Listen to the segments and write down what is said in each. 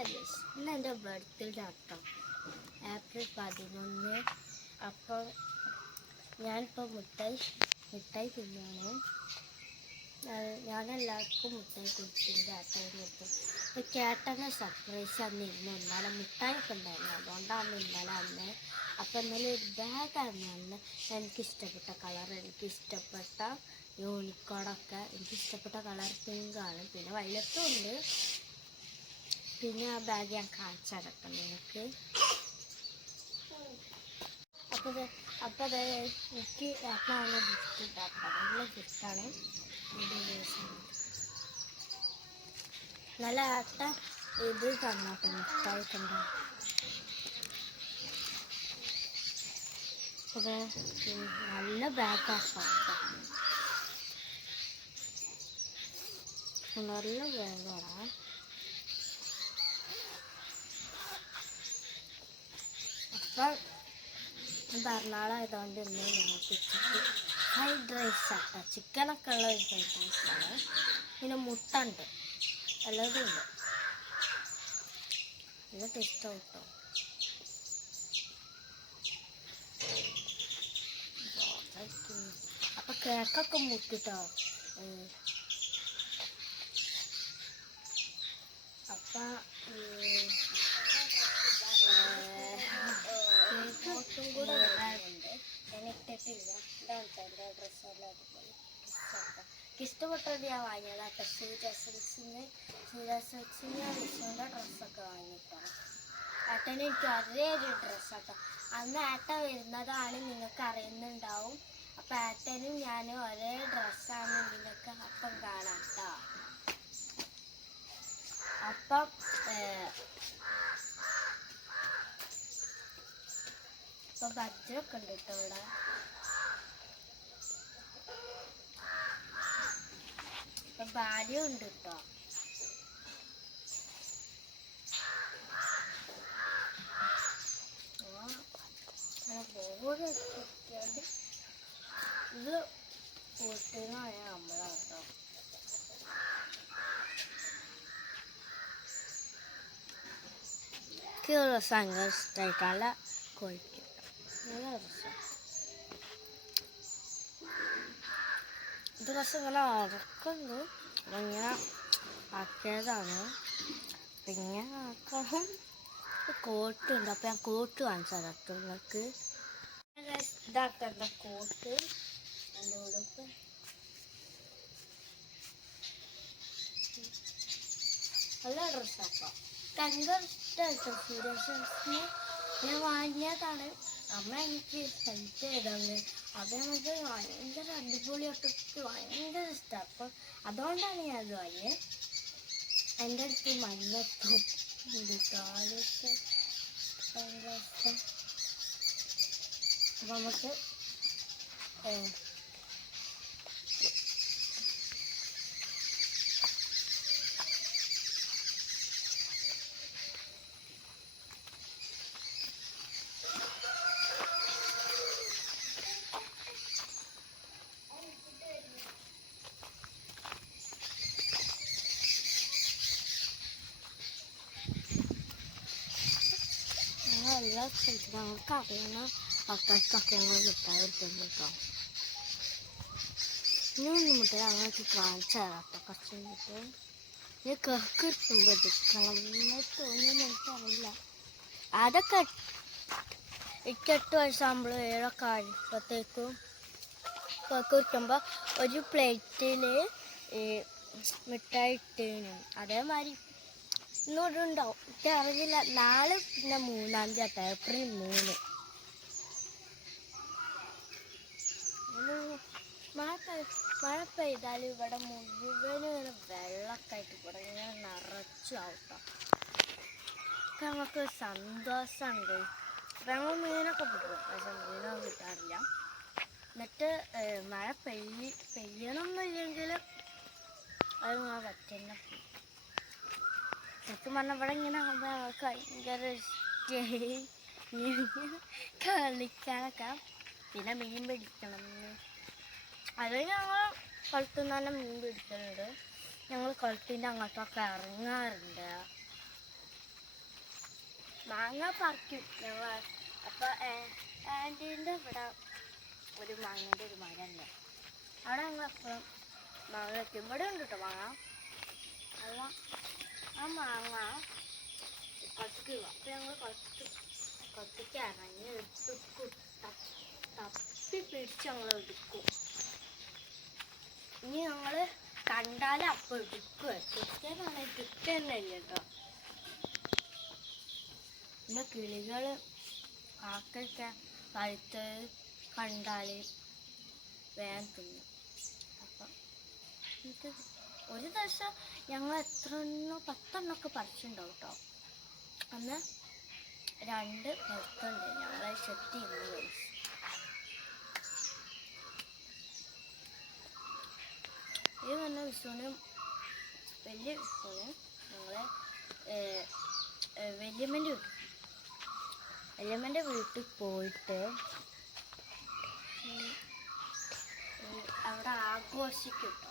ഇന്ന് എൻ്റെ ബർത്ത്ഡേ ആട്ടോ, ഏപ്രിൽ 11. അപ്പോൾ ഞാനിപ്പോൾ മിഠായി തിന്നാണ്. ഞാനെല്ലാവർക്കും മിഠായി കൊടുത്തിട്ടുണ്ട്. ആട്ടോട് കൊടുത്തു. ഇപ്പോൾ ചേട്ടനെ സർപ്രൈസ് അന്നിരുന്നു. ഇന്നലെ മിഠായിയൊക്കെ ഉണ്ടായിരുന്നു, അതുകൊണ്ടാണ് ഇന്നലെ അന്ന്. അപ്പോൾ ഇന്നലെ ഒരു ബാഗാണ് അന്ന്. എനിക്കിഷ്ടപ്പെട്ട കളർ, എനിക്കിഷ്ടപ്പെട്ട യൂണിക്കോണൊക്കെ എനിക്കിഷ്ടപ്പെട്ട കളർ പിങ്കാണ്. പിന്നെ വയലറ്റും ഉണ്ട്. പിന്നെ ആ ബാഗ് ഞാൻ കാണിച്ചടക്കാം നിങ്ങൾക്ക്. അപ്പോൾ എനിക്ക് ഏട്ടനാണ് ഗിഫ്റ്റ് ഉണ്ടാക്കാം. നല്ല ഗിഫ്റ്റാണ്. നല്ല ഏട്ട ഇത് തന്നാട്ടോ, മിഠായി തന്ന. അത് നല്ല ബാഗാട്ടോ, നല്ല ബാഗാണ്. അപ്പം പിറന്നാളായതുകൊണ്ട് ഇന്ന് ഞങ്ങൾക്ക് ഉച്ചയ്ക്ക് ഫ്രൈഡ് റൈസ് ആട്ടോ. ചിക്കനൊക്കെ ഉള്ള ഒരു ഫ്രൈഡ് റൈസാണ്. പിന്നെ മുട്ട ഉണ്ട്, എല്ലാതും ഉണ്ട്. നല്ല ടേസ്റ്റാവും കേട്ടോ. അപ്പം കേക്കൊക്കെ മുട്ടിട്ടോ. അപ്പം ഞാനിട്ടിട്ടില്ല. ഇതാണ് എൻ്റെ ഡ്രസ്സെല്ലാം അതുപോലെ ഇഷ്ടപ്പെട്ടത് ഞാൻ വാങ്ങിയതാട്ടോ. സൂര്യ സിൽക്സിൻ്റെ വിഷുവിൻ്റെ ഡ്രസ്സൊക്കെ വാങ്ങിയിട്ടാണ്. ഏട്ടന് എനിക്ക് ഒരേ ഒരു ഡ്രസ്സാട്ടോ. അന്ന് ഏട്ട വരുന്നതാണ്, നിങ്ങൾക്ക് അറിയുന്നുണ്ടാവും. അപ്പം ഏട്ടനും ഞാനും ഒരേ ഡ്രസ്സാണ്, നിങ്ങൾക്ക് അപ്പം കാണാം കേട്ടോ. അപ്പം ഇപ്പം ബജ്ജൊക്കെ ഉണ്ട് കേട്ടോ ഇവിടെ. ഇപ്പം ഭാര്യയും ഉണ്ട് കേട്ടോ. ഇത് കൂട്ടുന്നതായ നമ്മളാട്ടോ. ഒരു രസം ഇഷ്ടമായിട്ടല്ല കോഴിക്ക്, നല്ല രസം. ഡ്രസ്സ് ഇങ്ങനെ ഇറക്കുന്നു, ഇങ്ങനെ ആക്കിയതാണ്. പിന്നെ ആക്കണം. കോട്ടുണ്ട്, അപ്പം ഞാൻ കോട്ട് കാണിച്ചാൽ കേട്ടോ നിങ്ങൾക്ക്. ഇതാട്ടോ എൻ്റെ കോട്ട്, എൻ്റെ ഉടുപ്പ്. നല്ല ഡ്രസ്സാട്ടോ. ഭയങ്കര ഇഷ്ടമായിട്ടോ സൂര്യ സിൽക്സിന്. ഞാൻ വാങ്ങിയതാണ്. അമ്മ എനിക്ക് ഹെൽപ്പ് ചെയ്തത്. അത് നമുക്ക് ഭയങ്കര അടിപൊളിയായിട്ട് ഭയങ്കര ഇഷ്ടമാണ്. അപ്പം അതുകൊണ്ടാണ് ഞാൻ അത് വാങ്ങിയത്. എൻ്റെ അടുത്ത് മഞ്ഞത്തും കാലത്ത് ഭയങ്കര ഇഷ്ടം. അപ്പം നമുക്ക് എല്ലാ സ്ഥലത്തും ഞങ്ങൾക്ക് അറിയുന്ന ആൾക്കാർക്കൊക്കെ ഞങ്ങൾ മിഠായി എടുക്കുന്നു കേട്ടോ. ഇനി മിഠായി ഞങ്ങൾക്ക് കാണിച്ചു തരാം കേട്ടോ. കുറച്ച് കഴിഞ്ഞിട്ട് ഈ കേക്ക് എടുക്കുമ്പോൾ എടുക്കണം എന്ന് തോന്നുന്നു, എനിക്കറിയില്ല. അതൊക്കെ എനിക്ക് 8 വയസ്സാകുമ്പോൾ 7 ആയപ്പോഴത്തേക്കും കേക്ക് എടുക്കുമ്പോൾ ഒരു പ്ലേറ്റിൽ മിഠായി ഇട്ടേനും. അതേമാതിരി ഇന്നോട് ഉണ്ടാവും, എനിക്ക് അറിയില്ല. നാളെ പിന്നെ 3-ാം തീയതി ആട്ടോ, ഏപ്രിൽ 3. മഴ പെയ്താൽ ഇവിടെ മുഴുവനും ഇങ്ങനെ വെള്ളമൊക്കെ ആയിട്ട് ഇവിടെ ഇങ്ങനെ നിറച്ചാവട്ടോ. അപ്പം ഞങ്ങൾക്ക് സന്തോഷമുണ്ട്. അപ്പം ഞങ്ങൾ മീനൊക്കെ പിടിക്കും, പക്ഷെ മീനൊന്നും കിട്ടാറില്ല. എന്നിട്ട് മഴ പെയ്യണമെന്നില്ലെങ്കിൽ അത് നിങ്ങൾ പറ്റുന്ന ശരിക്കും പറഞ്ഞാൽ ഇവിടെ ഇങ്ങനെ ആകുമ്പോൾ ഞങ്ങൾക്ക് ഭയങ്കര കളിക്കാനൊക്കെ. പിന്നെ മീൻ പിടിക്കണം. അത് ഞങ്ങൾ കുളത്തിൽ നിന്ന് തന്നെ മീൻ പിടിക്കലുണ്ട്. ഞങ്ങൾ കുളത്തിൻ്റെ അങ്ങോട്ടൊക്കെ ഇറങ്ങാറുണ്ട്. മാങ്ങ പറിക്കും ഞങ്ങൾ. അപ്പം ആൻറ്റീൻ്റെ ഇവിടെ ഒരു മാങ്ങേൻ്റെ ഒരു മരമല്ലേ, അവിടെ ഞങ്ങൾ എപ്പോഴും മാങ്ങ വയ്ക്കും. ഇവിടെ ഉണ്ട് കേട്ടോ മാങ്ങ. അല്ല ആ മാങ്ങ കത്തിക്കുക. അപ്പം ഞങ്ങൾ കത്തിക്ക് ഇറങ്ങി എടുക്കും, തപ്പി പിടിച്ച് ഞങ്ങൾ എടുക്കും. ഇനി ഞങ്ങൾ കണ്ടാൽ അപ്പം എടുക്കുക. എടുക്കാനാണ് കിട്ടുന്നില്ല കേട്ടോ. പിന്നെ കിളികൾ കാക്കൊക്കെ പഴുത്ത് കണ്ടാൽ വേഗം തിന്നും. അപ്പം എനിക്ക് ഒരു ദിവസം ഞങ്ങൾ 10 പറിച്ചിട്ടുണ്ടാവും കേട്ടോ. അന്ന് 2 പഴുത്തുണ്ട്. ഞങ്ങളെ സെറ്റ് ചെയ്യുന്നു കഴിച്ചു. ഇത് പറഞ്ഞ വിഷുവിനും വലിയ വിഷുവിനും ഞങ്ങളെ വല്യമ്മൻ്റെ വീട്ടിൽ പോയിട്ട് അവിടെ ആഘോഷിക്കും കേട്ടോ.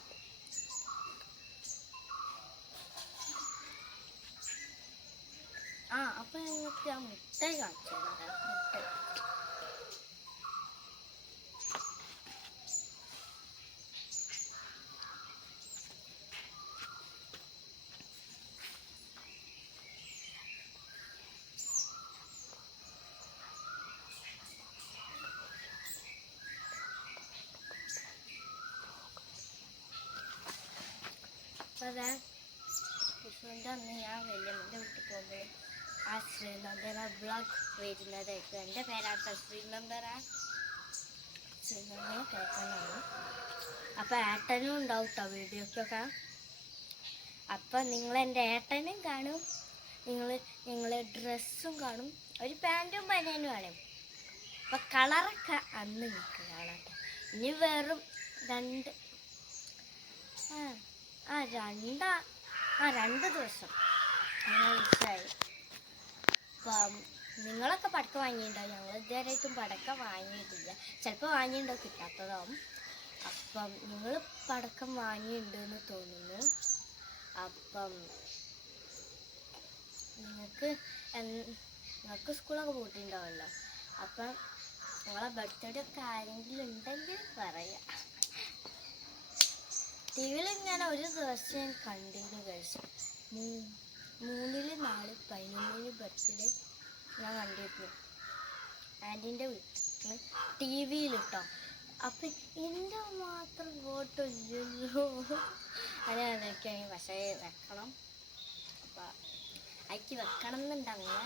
അപ്പം ഞങ്ങൾക്ക് ആ മുട്ടായി കാണിച്ചു തരാം. അപ്പം വിഷുവിൻ്റെ അന്ന് ഞാൻ വല്യമ്മൻ്റെ വീട്ടിൽ പോകുമ്പോൾ ആ ശ്രീനന്ദന ബ്ലോഗ് വരുന്നതായിരിക്കും. എൻ്റെ പേരാട്ടോ ശ്രീനന്ദന കേൾക്കാനാണ്. അപ്പം ഏട്ടനും ഉണ്ടാവും കേട്ടോ വീഡിയോക്കൊക്കെ. അപ്പം നിങ്ങളെൻ്റെ ഏട്ടനും കാണും, നിങ്ങൾ ഡ്രസ്സും കാണും, ഒരു പാൻറ്റും ബനിയനും ആണ്. അപ്പം കളറൊക്കെ അന്ന് നിങ്ങൾക്ക് കാണാം. ഇനി വെറും 2 ദിവസം മനസ്സിലായി. അപ്പം നിങ്ങളൊക്കെ പടക്കം വാങ്ങിയിട്ടുണ്ടാവും. ഞങ്ങൾ ഇതുവരെയായിട്ടും പടക്കം വാങ്ങിയിട്ടില്ല. ചിലപ്പോൾ വാങ്ങിയിട്ടുണ്ടാവും, കിട്ടാത്തതാവും. അപ്പം നിങ്ങൾ പടക്കം വാങ്ങിയിട്ടുണ്ടെന്ന് തോന്നുന്നു. അപ്പം നിങ്ങൾക്ക് സ്കൂളൊക്കെ പോയിട്ടുണ്ടാവുമല്ലോ. അപ്പം നിങ്ങളെ ബർത്ത്ഡേ ഒക്കെ ആരെങ്കിലും ഉണ്ടെങ്കിൽ പറയാം. ടിവിയിൽ ഇങ്ങനെ ഒരു ദിവസം കണ്ടിരുന്നു കഴിച്ചു. 3-4 11 ബർത്ത്ഡേ ഞാൻ കണ്ടിരുന്നു ആൻറ്റീൻ്റെ വീട്ടിൽ TV-യിൽ കേട്ടോ. അപ്പം എൻ്റെ മാത്രം ഫോട്ടോ ഇല്ലല്ലോ. അതിനൊക്കെ പക്ഷേ വെക്കണം. അപ്പം അതിക്ക് വെക്കണം എന്നുണ്ട്. അങ്ങനെ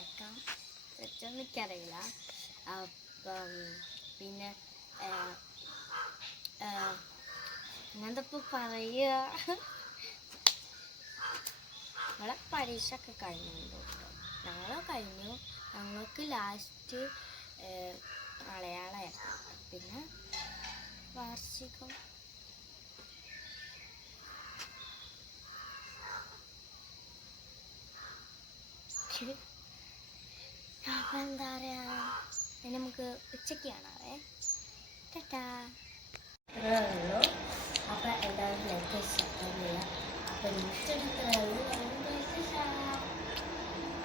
വെക്കാം വെച്ചൊന്നും എനിക്കറിയില്ല. അപ്പം പിന്നെ ഞാനിപ്പോൾ പറയുക, നമ്മളെ പരീക്ഷ ഒക്കെ കഴിഞ്ഞിട്ടുണ്ടോ കേട്ടോ. ഞങ്ങൾ കഴിഞ്ഞു. ഞങ്ങൾക്ക് ലാസ്റ്റ് മലയാളമായിരുന്നു. പിന്നെ വാർഷികം അപ്പം എന്താ പറയുക, നമുക്ക് ഉച്ചയ്ക്ക് കാണാവേ. ടാറ്റാ. ഉള്ളൂ. അപ്പം എല്ലാവരും ലൈക്ക് ചെയ്യാം. അപ്പം